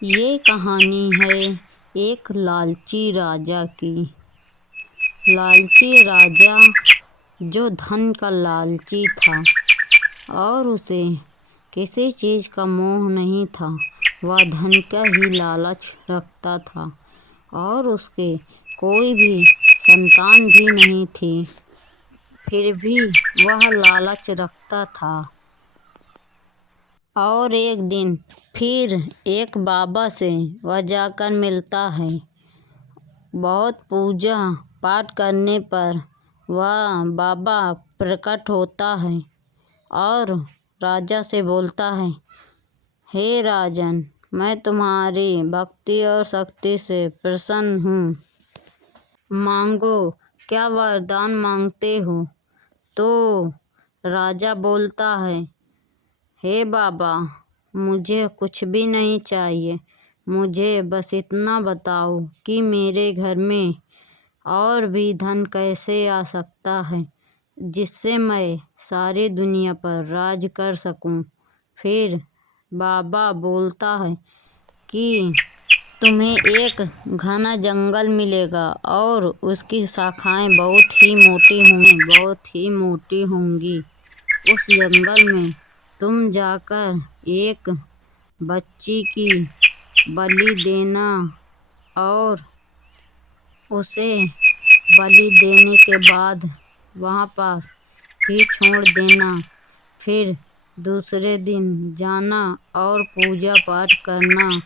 ये कहानी है एक लालची राजा की। लालची राजा जो धन का लालची था और उसे किसी चीज़ का मोह नहीं था। वह धन का ही लालच रखता था और उसके कोई भी संतान भी नहीं थी, फिर भी वह लालच रखता था। और एक दिन फिर एक बाबा से वह जाकर मिलता है। बहुत पूजा पाठ करने पर वह बाबा प्रकट होता है और राजा से बोलता है, हे राजन, मैं तुम्हारी भक्ति और शक्ति से प्रसन्न हूँ। मांगो, क्या वरदान मांगते हो? तो राजा बोलता है, हे बाबा, मुझे कुछ भी नहीं चाहिए। मुझे बस इतना बताओ कि मेरे घर में और भी धन कैसे आ सकता है, जिससे मैं सारी दुनिया पर राज कर सकूं। फिर बाबा बोलता है कि तुम्हें एक घना जंगल मिलेगा और उसकी शाखाएं बहुत ही मोटी होंगी। उस जंगल में तुम जाकर एक बच्ची की बलि देना और उसे बलि देने के बाद वहाँ पास ही छोड़ देना। फिर दूसरे दिन जाना और पूजा पाठ करना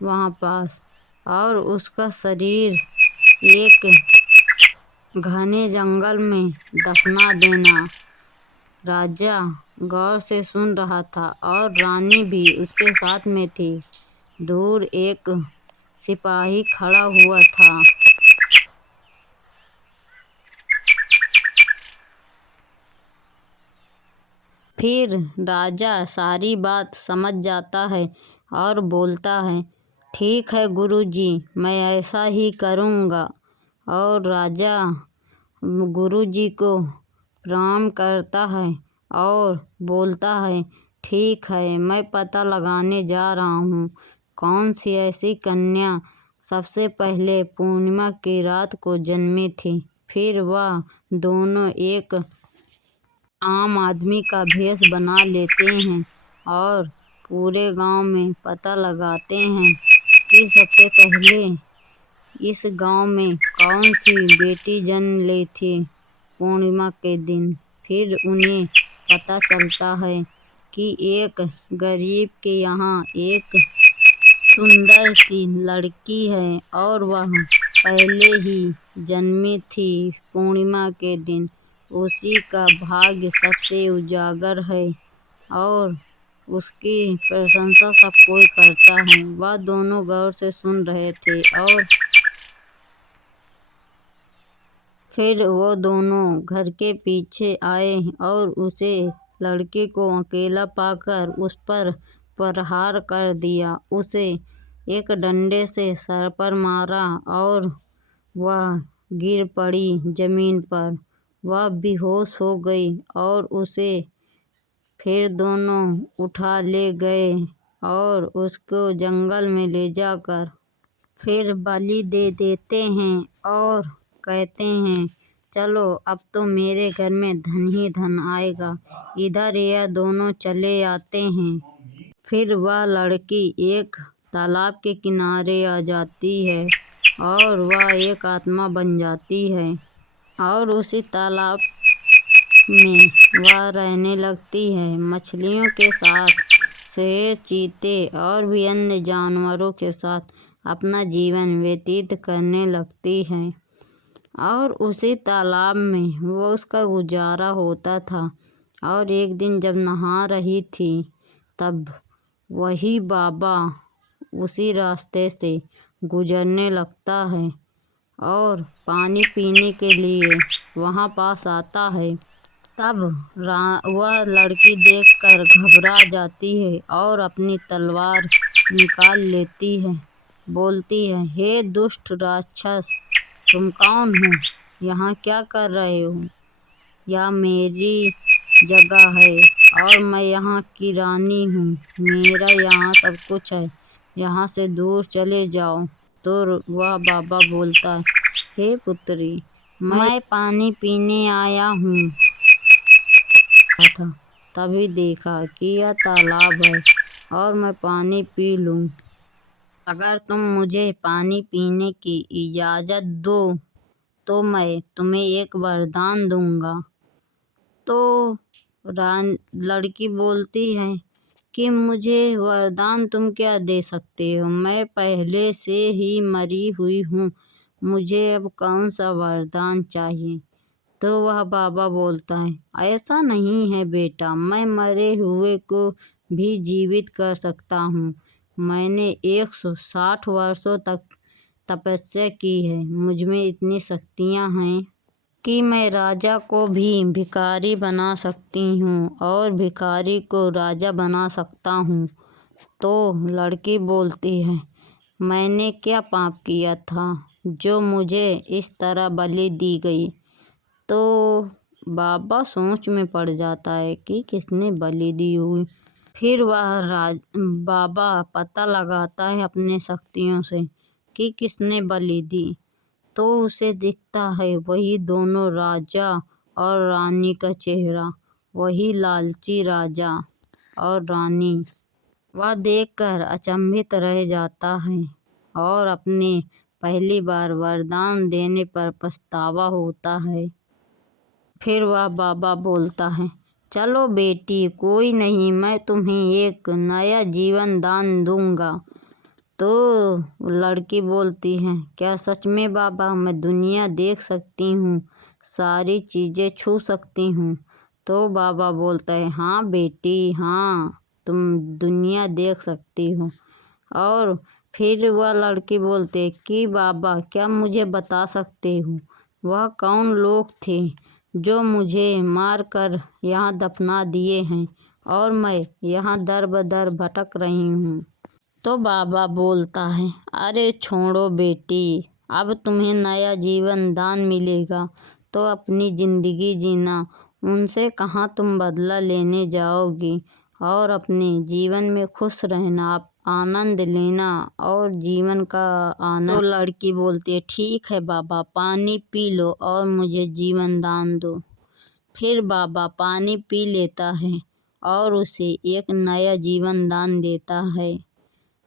वहाँ पास, और उसका शरीर एक घने जंगल में दफना देना। राजा गौर से सुन रहा था और रानी भी उसके साथ में थी। दूर एक सिपाही खड़ा हुआ था। फिर राजा सारी बात समझ जाता है और बोलता है, ठीक है गुरुजी, मैं ऐसा ही करूँगा। और राजा गुरुजी को प्रणाम करता है और बोलता है, ठीक है, मैं पता लगाने जा रहा हूँ कौन सी ऐसी कन्या सबसे पहले पूर्णिमा की रात को जन्मी थी। फिर वह दोनों एक आम आदमी का भेष बना लेते हैं और पूरे गांव में पता लगाते हैं कि सबसे पहले इस गांव में कौन सी बेटी जन्म ली थी पूर्णिमा के दिन। फिर उन्हें पता चलता है कि एक गरीब के यहाँ एक सुंदर सी लड़की है और वह पहले ही जन्मी थी पूर्णिमा के दिन। उसी का भाग्य सबसे उजागर है और उसकी प्रशंसा सब कोई करता है। वह दोनों गौर से सुन रहे थे और फिर वो दोनों घर के पीछे आए और उसे लड़के को अकेला पाकर उस पर प्रहार कर दिया। उसे एक डंडे से सर पर मारा और वह गिर पड़ी जमीन पर। वह बेहोश हो गई और उसे फिर दोनों उठा ले गए और उसको जंगल में ले जाकर फिर बलि दे देते हैं और कहते हैं, चलो अब तो मेरे घर में धन ही धन आएगा। इधर यह दोनों चले आते हैं। फिर वह लड़की एक तालाब के किनारे आ जाती है और वह एक आत्मा बन जाती है और उसी तालाब में वह रहने लगती है। मछलियों के साथ, शेर, चीते और भी अन्य जानवरों के साथ अपना जीवन व्यतीत करने लगती है और उसी तालाब में वो उसका गुजारा होता था। और एक दिन जब नहा रही थी तब वही बाबा उसी रास्ते से गुजरने लगता है और पानी पीने के लिए वहाँ पास आता है। तब वह लड़की देखकर घबरा जाती है और अपनी तलवार निकाल लेती है। बोलती है, हे दुष्ट राक्षस, तुम कौन हो? यहाँ क्या कर रहे हो? यह मेरी जगह है और मैं यहाँ की रानी हूँ। मेरा यहाँ सब कुछ है। यहाँ से दूर चले जाओ। तो वह बाबा बोलता है, हे पुत्री, मैं पानी पीने आया हूँ था, तभी देखा कि यह तालाब है और मैं पानी पी लूँ। अगर तुम मुझे पानी पीने की इजाज़त दो तो मैं तुम्हें एक वरदान दूंगा। तो लड़की बोलती है कि मुझे वरदान तुम क्या दे सकते हो, मैं पहले से ही मरी हुई हूँ, मुझे अब कौन सा वरदान चाहिए। तो वह बाबा बोलता है, ऐसा नहीं है बेटा, मैं मरे हुए को भी जीवित कर सकता हूँ। मैंने 160 वर्षों तक तपस्या की है, मुझ में इतनी शक्तियाँ हैं कि मैं राजा को भी भिखारी बना सकती हूँ और भिखारी को राजा बना सकता हूँ। तो लड़की बोलती है, मैंने क्या पाप किया था जो मुझे इस तरह बलि दी गई। तो बाबा सोच में पड़ जाता है कि किसने बलि दी हुई। फिर वह बाबा पता लगाता है अपने शक्तियों से कि किसने बलि दी। तो उसे दिखता है वही दोनों राजा और रानी का चेहरा, वही लालची राजा और रानी। वह देखकर अचंभित रह जाता है और अपने पहली बार वरदान देने पर पछतावा होता है। फिर वह बाबा बोलता है, चलो बेटी, कोई नहीं, मैं तुम्हें एक नया जीवन दान दूंगा। तो लड़की बोलती है, क्या सच में बाबा, मैं दुनिया देख सकती हूँ, सारी चीज़ें छू सकती हूँ। तो बाबा बोलता है, हाँ बेटी, हाँ, तुम दुनिया देख सकती हो। और फिर वह लड़की बोलती है कि बाबा, क्या मुझे बता सकते हो वह कौन लोग थे जो मुझे मार कर यहाँ दफना दिए हैं और मैं यहाँ दर बदर भटक रही हूँ। तो बाबा बोलता है, अरे छोड़ो बेटी, अब तुम्हें नया जीवन दान मिलेगा तो अपनी ज़िंदगी जीना, उनसे कहाँ तुम बदला लेने जाओगी, और अपने जीवन में खुश रहना, आनंद लेना और जीवन का आनंद। तो लड़की बोलती है, ठीक है बाबा, पानी पी लो और मुझे जीवन दान दो। फिर बाबा पानी पी लेता है और उसे एक नया जीवन दान देता है।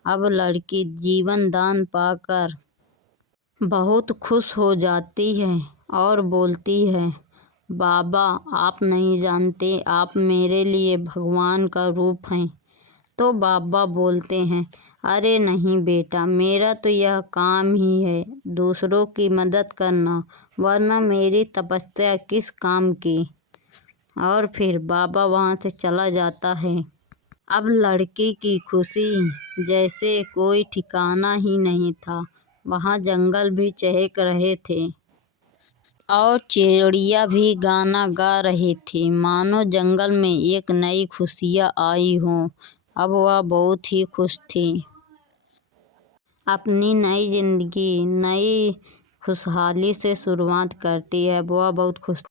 अब लड़की जीवन दान पाकर बहुत खुश हो जाती है और बोलती है, बाबा, आप नहीं जानते, आप मेरे लिए भगवान का रूप हैं। तो बाबा बोलते हैं, अरे नहीं बेटा, मेरा तो यह काम ही है दूसरों की मदद करना, वरना मेरी तपस्या किस काम की। और फिर बाबा वहाँ से चला जाता है। अब लड़की की खुशी जैसे कोई ठिकाना ही नहीं था। वहाँ जंगल भी चहक रहे थे और चिड़िया भी गाना गा रही थी, मानो जंगल में एक नई खुशियाँ आई हों। अब वह बहुत ही खुश थी। अपनी नई जिंदगी नई खुशहाली से शुरुआत करती है। वह बहुत खुश